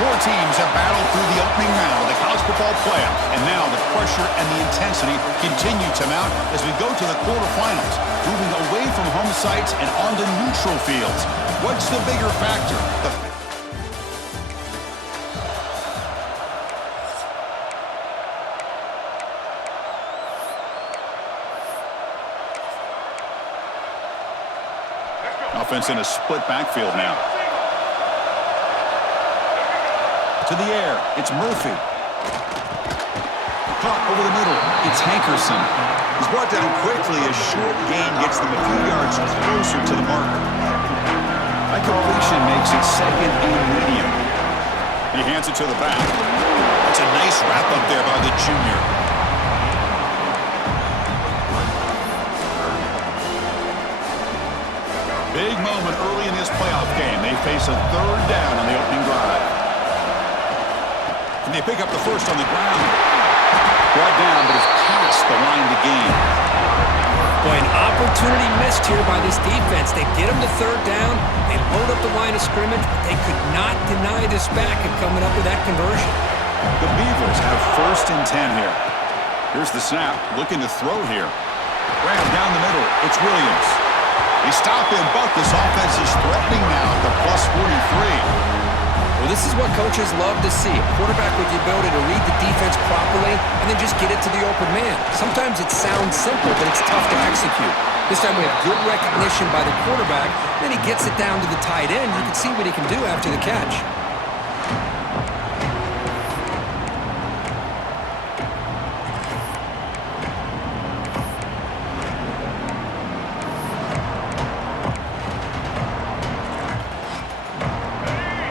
Four teams have battled through the opening round of the college football playoff, and now the pressure and the intensity continue to mount as we go to the quarterfinals, moving away from home sites and onto neutral fields. What's the bigger factor? Offense in a split backfield now. To the air, it's Murphy. Caught over the middle, it's Hankerson. He's brought down quickly as short gain gets them a few yards closer to the marker. That completion makes it second and medium. He hands it to the back. That's a nice wrap up there by the junior. Big moment early in this playoff game. They face a third down on the opening drive. And they pick up the first on the ground. Brought down, but it's past the line to gain. Boy, an opportunity missed here by this defense. They get them to third down. They load up the line of scrimmage, but they could not deny this back and coming up with that conversion. The Beavers have first and 10 here. Here's the snap, looking to throw here. Ram down the middle, it's Williams. They stop him, but this offense is threatening now at the plus 43. Well, this is what coaches love to see. A quarterback with the ability to read the defense properly and then just get it to the open man. Sometimes it sounds simple, but it's tough to execute. This time we have good recognition by the quarterback. Then he gets it down to the tight end. You can see what he can do after the catch.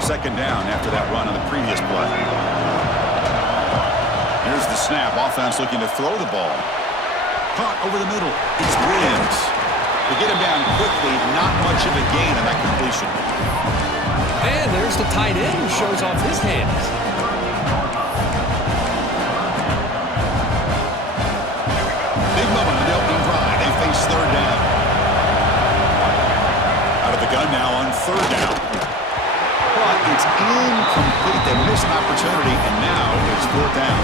Second down after that run on the previous play. Here's the snap. Offense looking to throw the ball. Caught over the middle. It's Williams. They get him down quickly. Not much of a gain on that completion. And there's the tight end who shows off his hands. Big moment on the opening drive. They face third down. Out of the gun now on third down. But it's incomplete. They miss an opportunity, and now it's fourth down.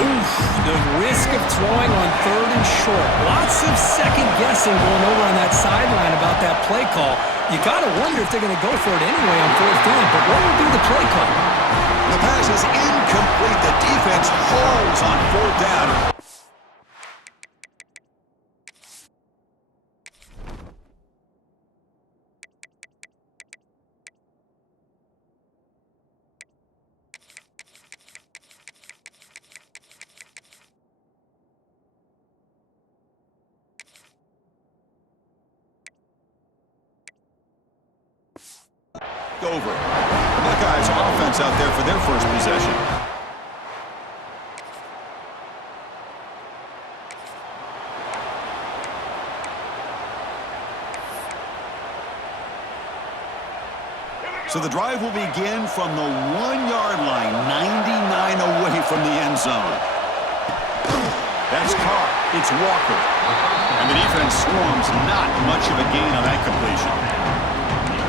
Oof, the risk of throwing on third and short. Lots of second guessing going over on that sideline about that play call. You got to wonder if they're going to go for it anyway on fourth down, but what will be the play call? The pass is incomplete. The defense holds on fourth down. Over. Buckeyes offense out there for their first possession. So the drive will begin from the 1-yard line, 99 away from the end zone. That's caught. It's Walker. And the defense swarms, not much of a gain on that completion.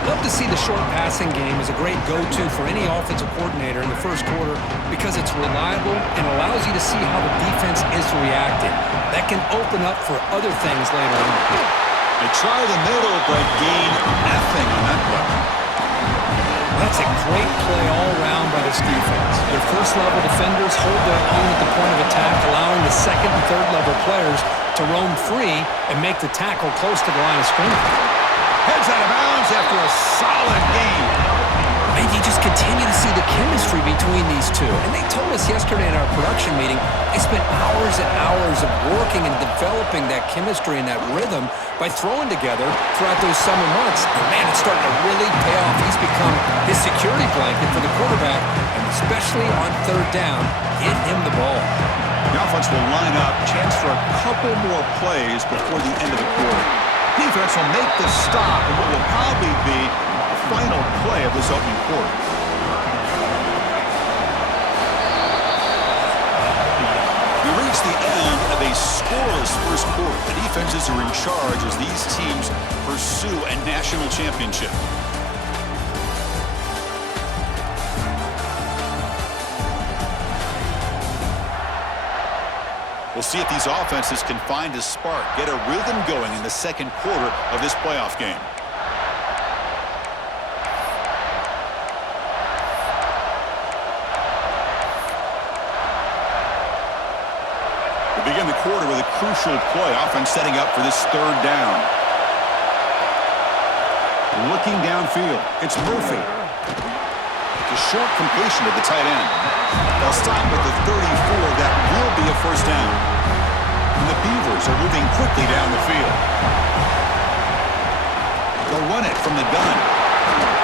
Love to see the short passing game as a great go-to for any offensive coordinator in the first quarter because it's reliable and allows you to see how the defense is reacting. That can open up for other things later on. They try the middle, but gain nothing on that play. That's a great play all around by this defense. Their first-level defenders hold their own at the point of attack, allowing the second and third-level players to roam free and make the tackle close to the line of scrimmage. Heads out of bounds after a solid game. And you just continue to see the chemistry between these two. And they told us yesterday in our production meeting, they spent hours and hours of working and developing that chemistry and that rhythm by throwing together throughout those summer months. And man, it's starting to really pay off. He's become his security blanket for the quarterback, and especially on third down, get him the ball. The offense will line up, chance for a couple more plays before the end of the quarter. Defense will make the stop in what will probably be the final play of this opening quarter. We reach the end of a scoreless first quarter. The defenses are in charge as these teams pursue a national championship. We'll see if these offenses can find a spark, get a rhythm going in the second quarter of this playoff game. We begin the quarter with a crucial play, offense setting up for this third down. Looking downfield, it's Murphy. A short completion to the tight end. They'll stop at the 34. That will be a first down. And the Beavers are moving quickly down the field. They'll run it from the gun.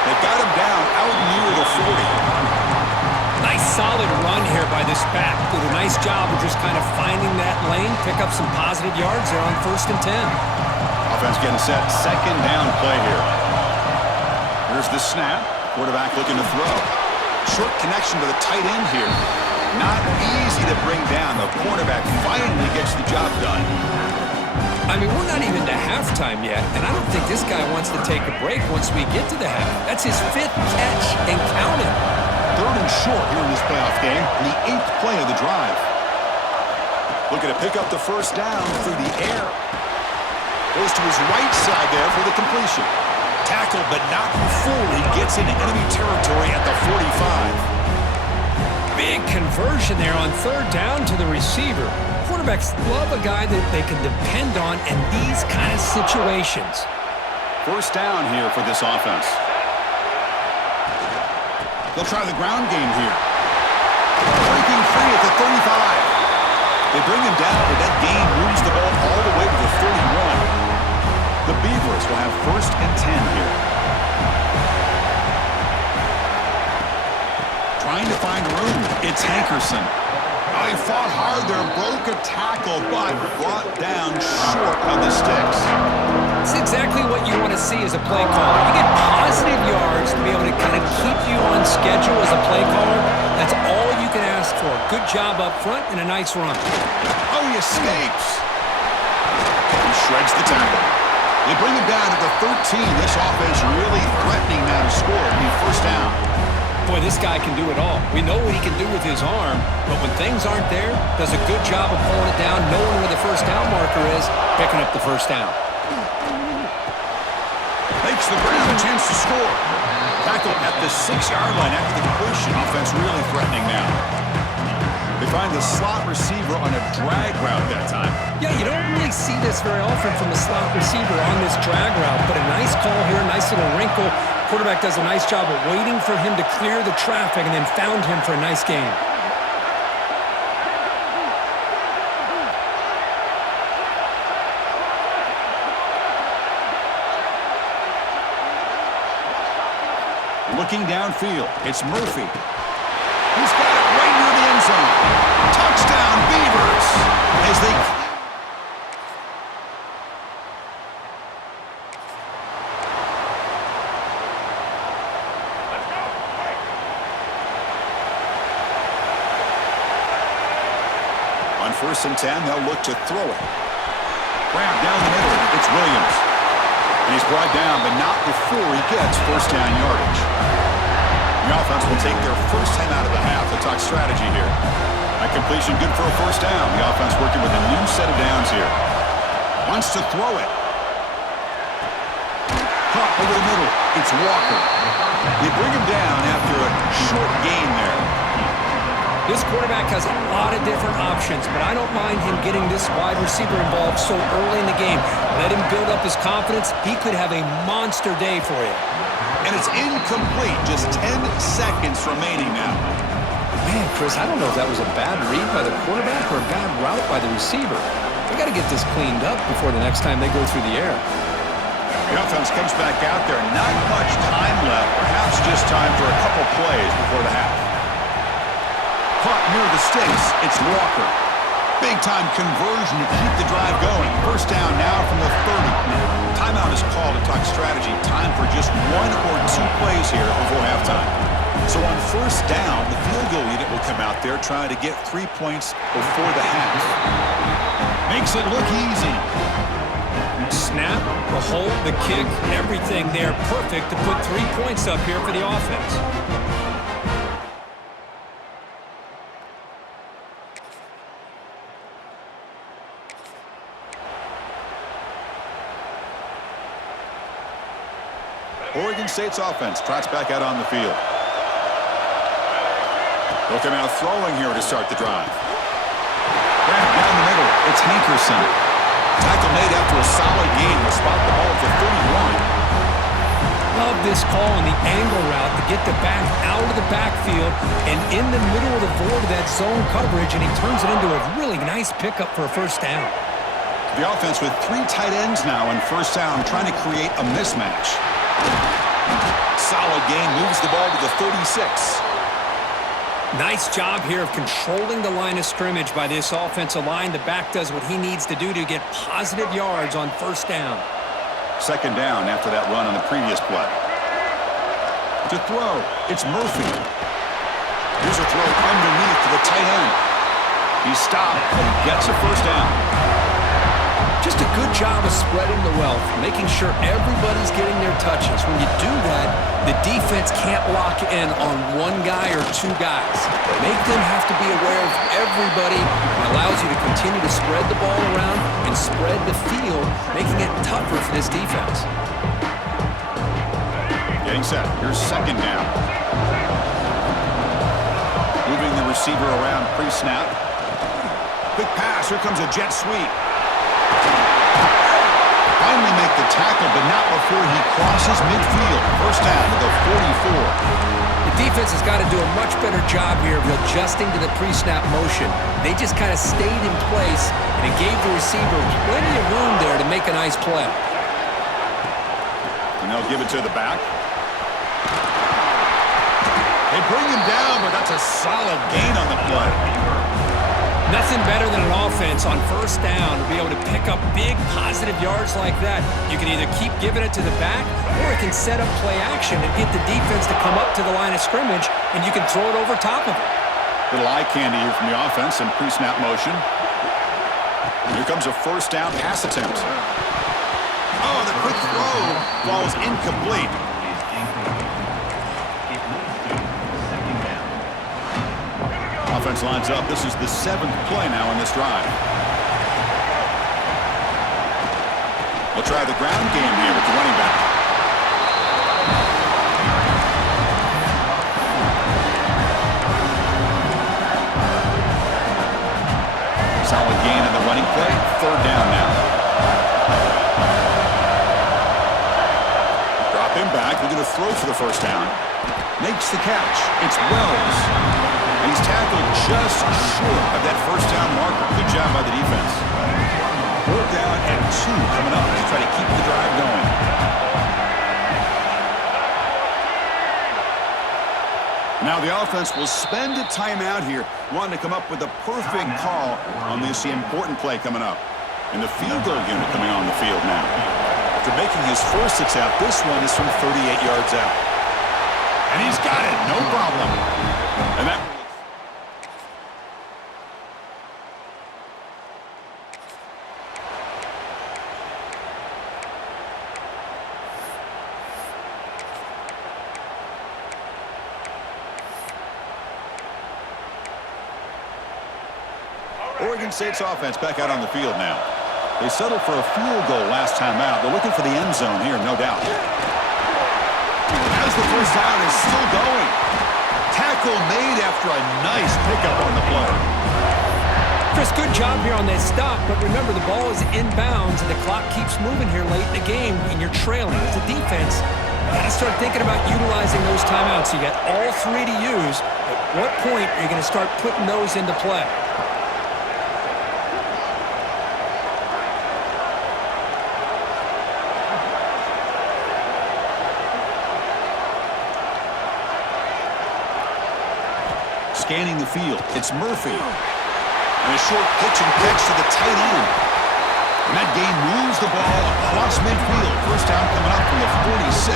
They've got him down out near the 40. Nice solid run here by this back. Did a nice job of just kind of finding that lane, pick up some positive yards there on 1st and 10. Offense getting set. Second down play here. Here's the snap. Quarterback looking to throw. Short connection to the tight end here. Not easy to bring down. The quarterback finally gets the job done. I mean, we're not even to halftime yet, and I don't think this guy wants to take a break once we get to the half. That's his 5th catch and counting. 3rd and short here in this playoff game, and the 8th play of the drive. Looking to pick up the first down through the air. Goes to his right side there for the completion. Tackled, but not before he gets into enemy territory at the 45. Big conversion there on 3rd down to the receiver. Quarterbacks love a guy that they can depend on in these kind of situations. First down here for this offense. They'll try the ground game here. Breaking free at the 35. They bring him down, but that gain moves the ball all the way to the 31. The Beavers will have 1st and 10 here. Trying to find room. It's Hankerson. Oh, he fought hard there, broke a tackle, but brought down short of the sticks. It's exactly what you want to see as a play caller. You get positive yards to be able to kind of keep you on schedule as a play caller. That's all you can ask for. Good job up front and a nice run. Oh, he escapes. He shreds the tackle. They bring him down to the 13. This offense really threatening now to score. It'll be first down. Boy, this guy can do it all. We know what he can do with his arm, but when things aren't there, does a good job of pulling it down, knowing where the first down marker is, picking up the first down. Makes the ground, a chance to score. Tackle at the 6-yard line after the completion. Offense really threatening now. They find the slot receiver on a drag route that time. Yeah, you don't really see this very often from a slot receiver on this drag route, but a nice call here, nice little wrinkle. Quarterback does a nice job of waiting for him to clear the traffic and then found him for a nice gain. Looking downfield, it's Murphy. He's got it right near the end zone. Touchdown, Beavers! As they... On 1st and 10, they'll look to throw it. Grab down the middle, it's Williams. And he's brought down, but not before he gets first down yardage. The offense will take their first time out of the half. They'll talk strategy here. That completion good for a first down. The offense working with a new set of downs here. Wants to throw it. Caught over the middle. It's Walker. They bring him down after a short gain there. This quarterback has a lot of different options, but I don't mind him getting this wide receiver involved so early in the game. Let him build up his confidence. He could have a monster day for you. And it's incomplete. Just 10 seconds remaining now. Man, Chris, I don't know if that was a bad read by the quarterback or a bad route by the receiver. We got to get this cleaned up before the next time they go through the air. The offense comes back out there. Not much time left. Perhaps just time for a couple plays before the half. Caught near the sticks. It's Walker. Big-time conversion to keep the drive going. First down now from the 30. Timeout is called to talk strategy. Time for just 1 or 2 plays here before halftime. So on first down, the field goal unit will come out there trying to get 3 points before the half. Makes it look easy. Snap, the hold, the kick, everything there perfect to put 3 points up here for the offense. Oregon State's offense trots back out on the field. They'll come out throwing here to start the drive. Back down the middle, it's Hankerson. Tackle made after a solid gain. Will spot the ball at the 31. Love this call on the angle route to get the back out of the backfield and in the middle of the void of that zone coverage, and he turns it into a really nice pickup for a first down. The offense with 3 tight ends now on first down, trying to create a mismatch. Solid gain, moves the ball to the 36. Nice job here of controlling the line of scrimmage by this offensive line. The back does what he needs to do to get positive yards on first down. Second down after that run on the previous play. To throw, it's Murphy. Here's a throw underneath to the tight end. He stopped, but he gets a first down. Just a good job of spreading the wealth, making sure everybody's getting their touches. When you do that, the defense can't lock in on one guy or 2 guys. Make them have to be aware of everybody. It allows you to continue to spread the ball around and spread the field, making it tougher for this defense. Getting set. Here's second down. Moving the receiver around pre-snap. Quick pass. Here comes a jet sweep. Finally make the tackle, but not before he crosses midfield. First down to the 44. The defense has got to do a much better job here of adjusting to the pre-snap motion. They just kind of stayed in place, and it gave the receiver plenty of room there to make a nice play. And they'll give it to the back. They bring him down, but that's a solid gain on the play. Nothing better than an offense on first down to be able to pick up big positive yards like that. You can either keep giving it to the back, or it can set up play action and get the defense to come up to the line of scrimmage, and you can throw it over top of it. Little eye candy here from the offense in pre-snap motion. Here comes a first down pass attempt. Oh, the quick throw falls incomplete. Offense lines up. This is the 7th play now in this drive. We'll try the ground game here with the running back. Solid gain in the running play. Third down now. Drop him back. We're going to throw for the first down. Makes the catch. It's Wells. And he's tackled just short of that first down marker. Good job by the defense. 4th down and 2 coming up to try to keep the drive going. Now the offense will spend a timeout here, wanting to come up with a perfect call on this important play coming up. And the field goal unit coming on the field now. After making his first attempt, this one is from 38 yards out. And he's got it, no problem. And that... Oregon State's offense back out on the field now. They settled for a field goal last time out. They're looking for the end zone here, no doubt. As the first down is still going. Tackle made after a nice pickup on the play. Chris, good job here on that stop, but remember the ball is inbounds and the clock keeps moving here late in the game and you're trailing. As a defense, you got to start thinking about utilizing those timeouts. You got all 3 to use. At what point are you going to start putting those into play? Scanning the field, it's Murphy. And a short pitch and catch to the tight end. And that game moves the ball across midfield. First down coming up from the 46.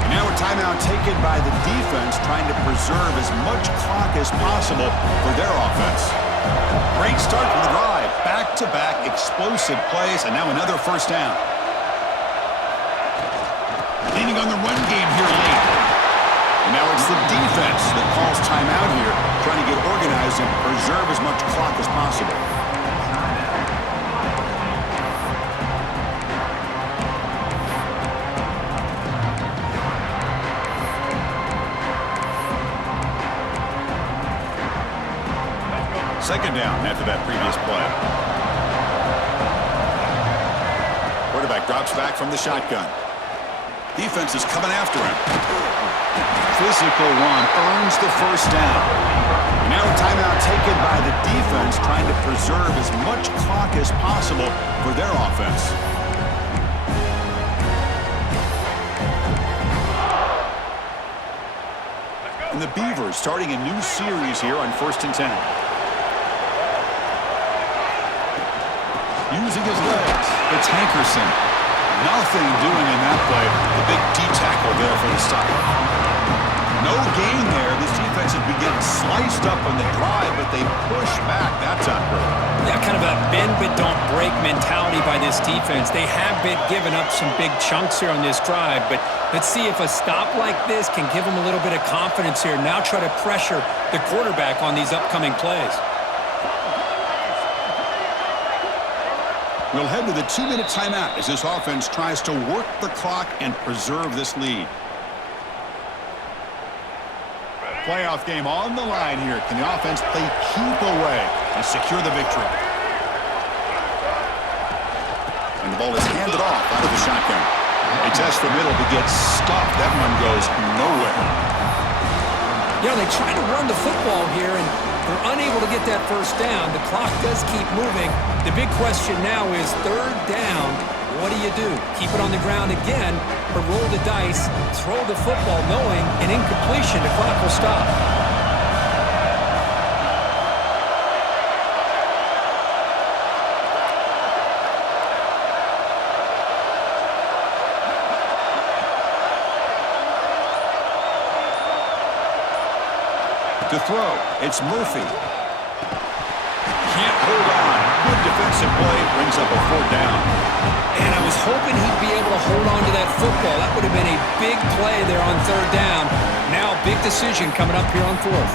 And now a timeout taken by the defense, trying to preserve as much clock as possible for their offense. Great start for the drive. Back-to-back explosive plays, and now another first down. Leaning on the run game here late. And now it's the defense that calls timeout here, trying to get organized and preserve as much clock as possible. second down after that previous play. Quarterback drops back from the shotgun. Defense is coming after him. Physical run earns the first down. Now a timeout taken by the defense, trying to preserve as much clock as possible for their offense. And the Beavers starting a new series here on 1st and 10. Using his legs, it's Hankerson. Nothing doing in that play. The big D-tackle there for the stop. No gain there. This defense has been getting sliced up on the drive, but they push back. That's not good. Yeah, kind of a bend but don't break mentality by this defense. They have been giving up some big chunks here on this drive, but let's see if a stop like this can give them a little bit of confidence here. Now try to pressure the quarterback on these upcoming plays. We'll head to the 2-minute timeout as this offense tries to work the clock and preserve this lead. Playoff game on the line here. Can the offense play keep away and secure the victory? And the ball is handed off out of the shotgun. They test the middle to get stopped. That one goes nowhere. Yeah, they try to run the football here, and they're unable to get that first down. The clock does keep moving. The big question now is 3rd down. What do you do? Keep it on the ground again, or roll the dice, throw the football, knowing an incompletion, the clock will stop. To throw, it's Murphy. Can't hold on. Good defensive play, brings up a 4th down. And I was hoping he'd be able to hold on to that football. That would have been a big play there on 3rd down. Now, big decision coming up here on 4th.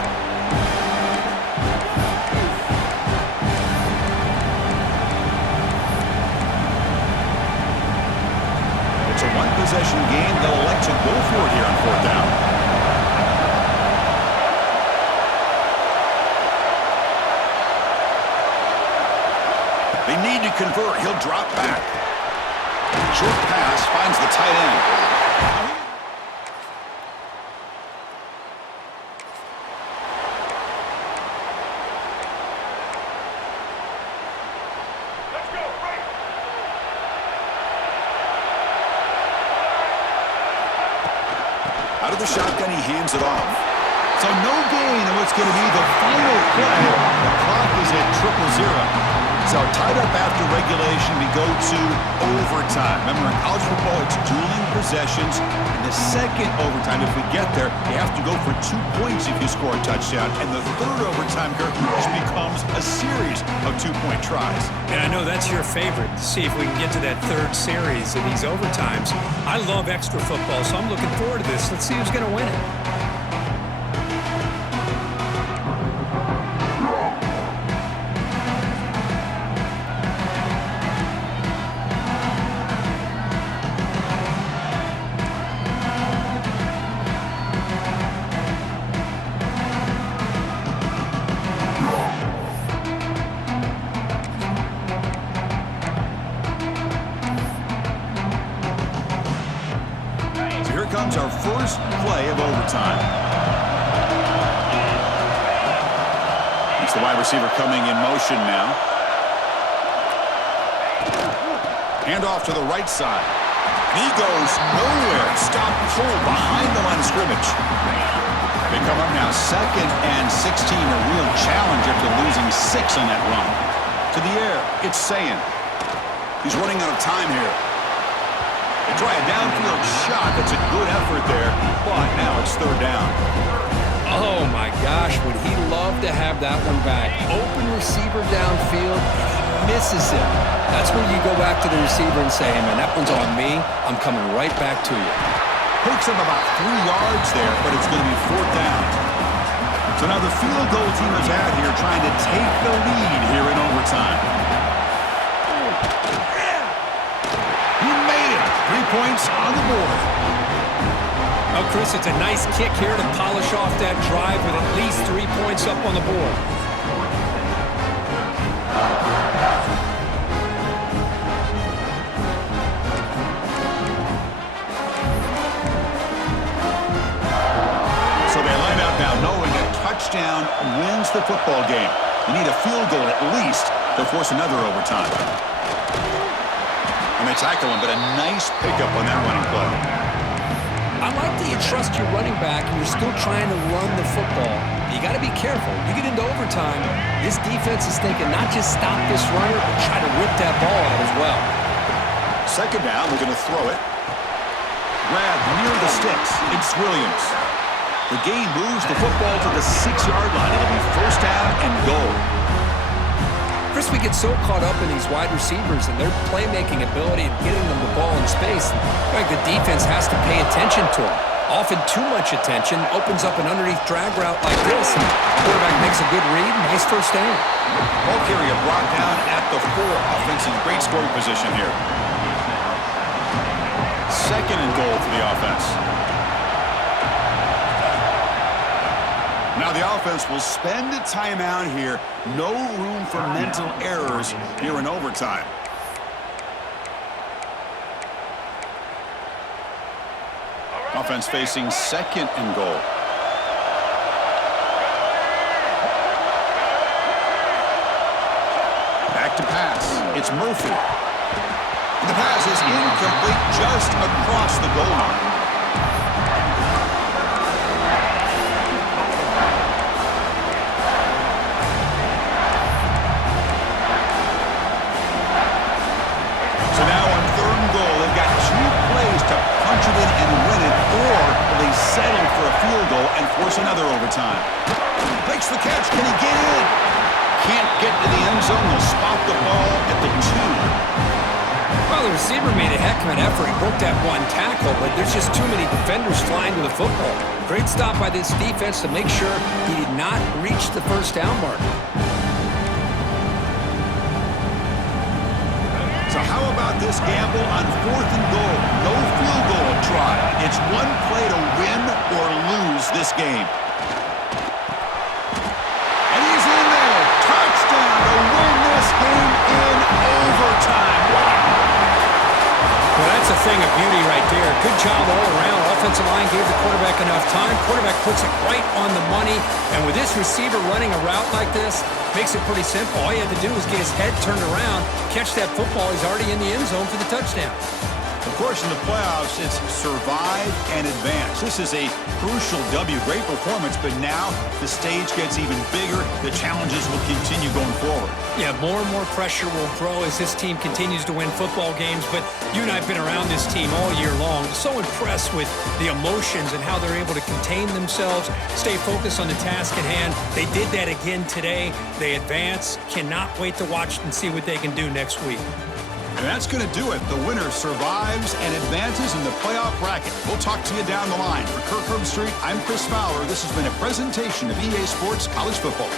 It's a one-possession game. They'll elect to go for it here on 4th down. They need to convert. He'll drop back. Short pass finds the tight end. Let's go, right. Out of the shotgun, he hands it off. So no gain in what's going to be the final play. The clock is at 0-0. So tied up after regulation, we go to overtime. Remember, in college football, it's dueling possessions. In the second overtime, if we get there, you have to go for 2 points if you score a touchdown. And the third overtime, Kirk, just becomes a series of 2-point tries. And I know that's your favorite. See if we can get to that 3rd series of these overtimes. I love extra football, so I'm looking forward to this. Let's see who's going to win it. Comes our first play of overtime. It's the wide receiver coming in motion now. Hand off to the right side. He goes nowhere. Stop pull behind the line of scrimmage. They come up now 2nd and 16. A real challenge after losing 6 on that run. To the air, it's Sayin. He's running out of time here. They try a downfield shot. That's a good effort there, but now it's 3rd down. Oh, my gosh, would he love to have that one back. Open receiver downfield, and he misses it. That's where you go back to the receiver and say, hey, man, that one's on me. I'm coming right back to you. Picks him about 3 yards there, but it's going to be 4th down. So now the field goal team is out here trying to take the lead here in overtime. He made it. 3 points on the board. Oh, Chris, it's a nice kick here to polish off that drive with at least 3 points up on the board. You need a field goal at least to force another overtime. And they tackle him, but a nice pickup on that running play. I like that you trust your running back and you're still trying to run the football. You got to be careful. You get into overtime, this defense is thinking not just stop this runner, but try to rip that ball out as well. Second down, we're going to throw it. Grab near the sticks. It's Williams. The game moves the football to the 6-yard line. It'll be first down and goal. Chris, we get so caught up in these wide receivers and their playmaking ability and getting them the ball in space. Like the defense has to pay attention to them. Often too much attention opens up an underneath drag route like this. And the quarterback makes a good read. Nice first down. Ball carrier brought down at the 4. Offense in great scoring position here. Second and goal for the offense. Now the offense will spend a timeout here. No room for mental errors here in overtime. Offense facing second and goal. Back to pass. It's Murphy. The pass is incomplete just across the goal line. So now on third and goal, they've got 2 plays to punch it in and win it, or they settle for a field goal and force another overtime. Makes the catch. Can he get in? Can't get to the end zone. They'll spot the ball at the 2. Well, the receiver made a heck of an effort. He broke that one tackle, but there's just too many defenders flying to the football. Great stop by this defense to make sure he did not reach the first down mark. So how about this gamble on fourth and goal? No field goal try. It's one play to win or lose this game. And he's in there. Touchdown to win this game in overtime. Wow. Well, that's a thing of beauty right there. Good job all around. Offensive line gave the quarterback enough time. Quarterback puts it right on the money. And with this receiver running a route like this, makes it pretty simple. All you have to do is get his head turned around, catch that football. He's already in the end zone for the touchdown. Of course, in the playoffs, it's survive and advance. This is a crucial W. Great performance, but now the stage gets even bigger. The challenges will continue going forward. Yeah, more and more pressure will grow as this team continues to win football games, but you and I have been around this team all year long. So impressed with the emotions and how they're able to contain themselves, stay focused on the task at hand. They did that again today. They advance. Cannot wait to watch and see what they can do next week. And that's going to do it. The winner survives and advances in the playoff bracket. We'll talk to you down the line. For Kirk Herbstreit, I'm Chris Fowler. This has been a presentation of EA Sports College Football.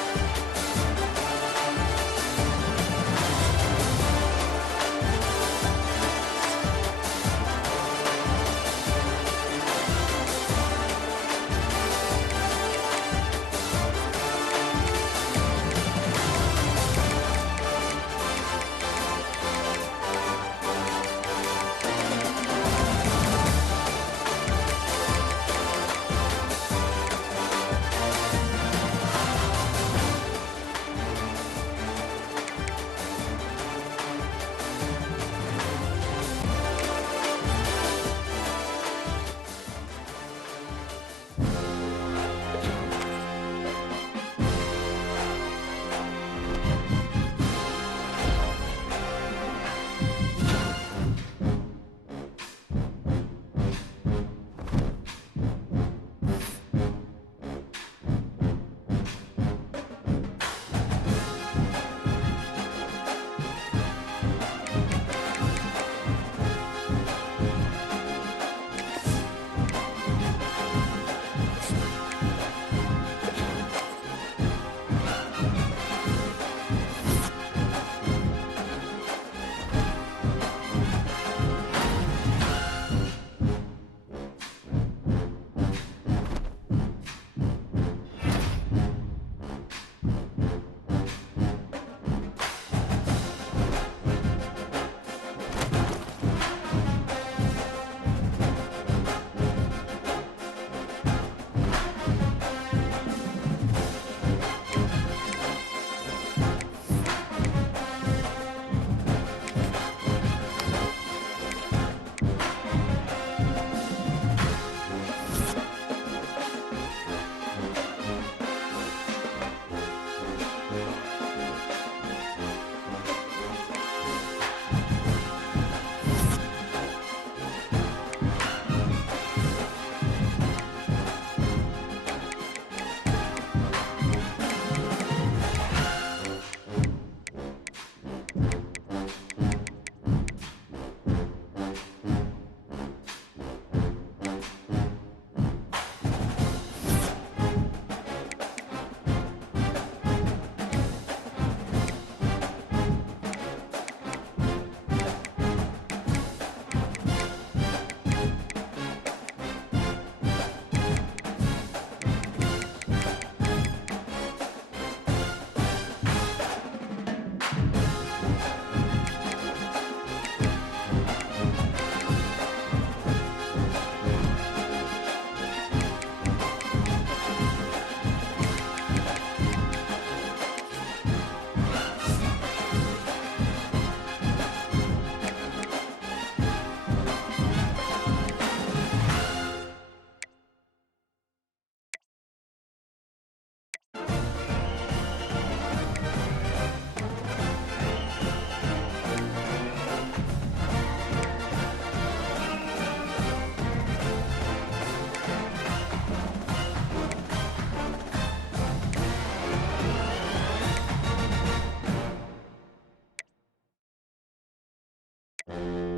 Bye.